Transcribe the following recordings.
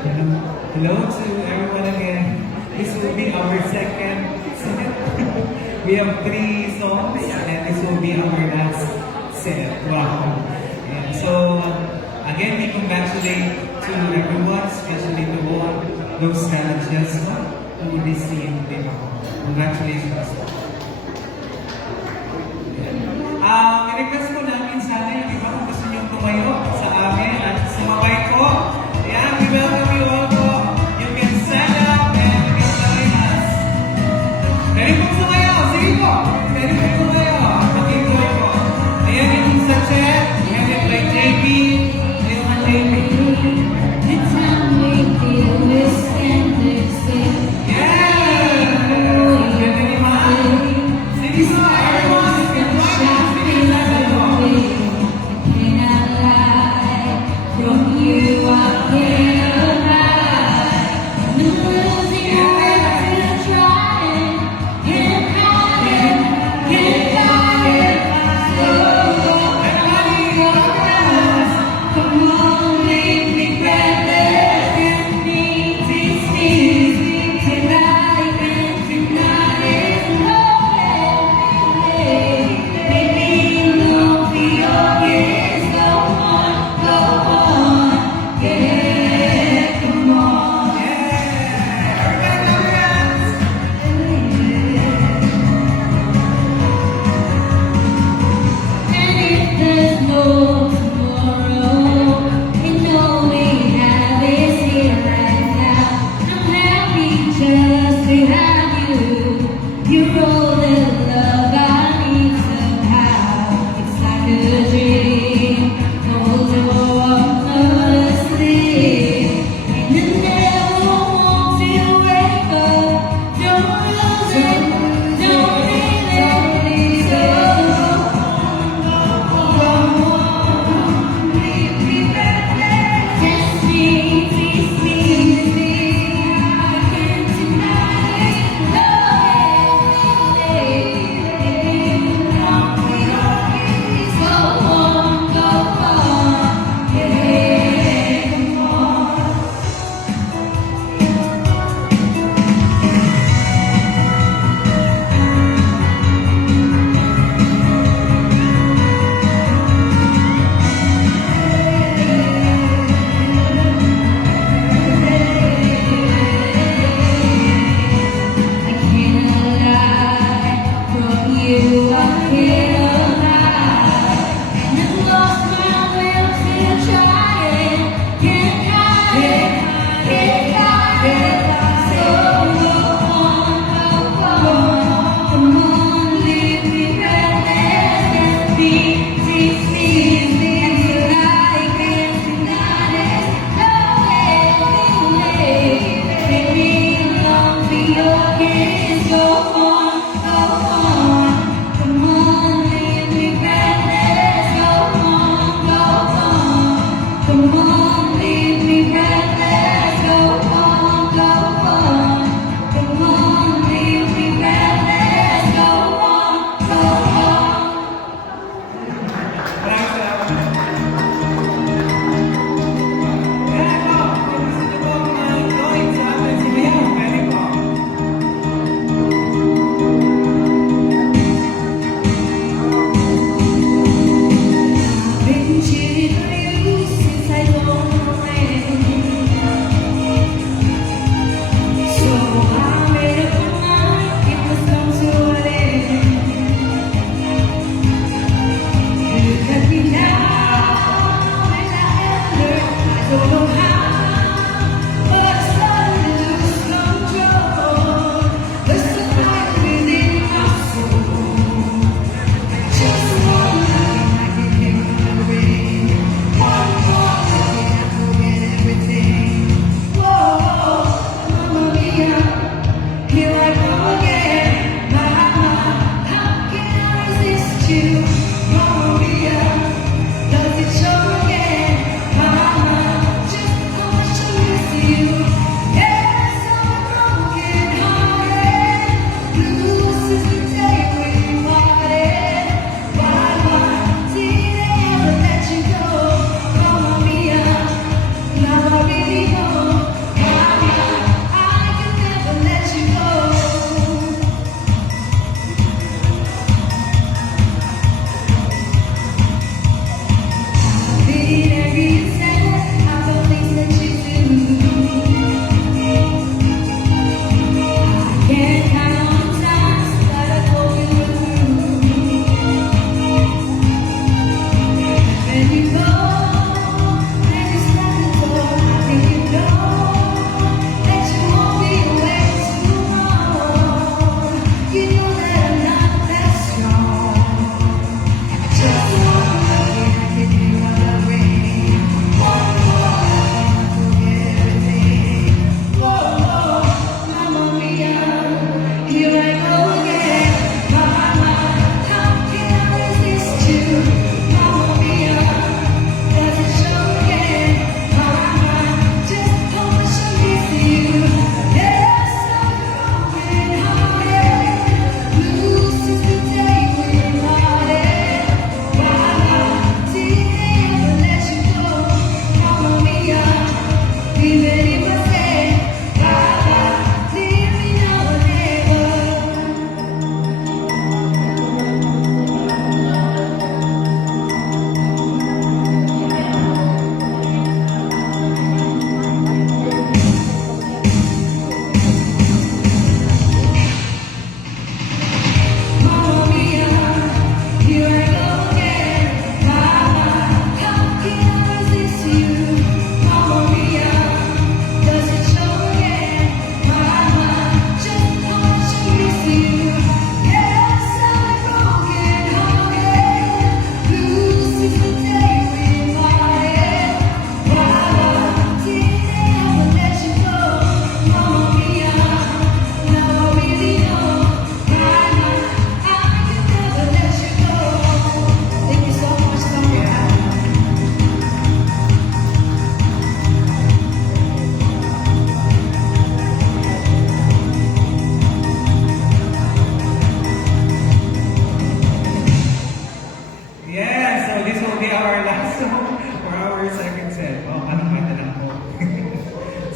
Hello to everyone again. This will be our second set. We have 3 songs and this will be our last set. Wow. And so, again, we congratulate to everyone, especially to all those challenges who received them. Congratulations. I-request ko namin sana yung iba kung gusto nyo tumayo sa amin at sumabay ko. Ayan, we welcome you all po. You can stand up and you can join us. Ready po tumayo? Sige po! Ready po tumayo? Pakikoy po. Ayan yung sa chat. We have it by JP. Ayan ang JP. The time we feel this endless. Yeah! Ganda ni Ma. Sige po, everyone. You can join us. We can stand up po.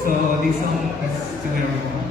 So this song is to everyone.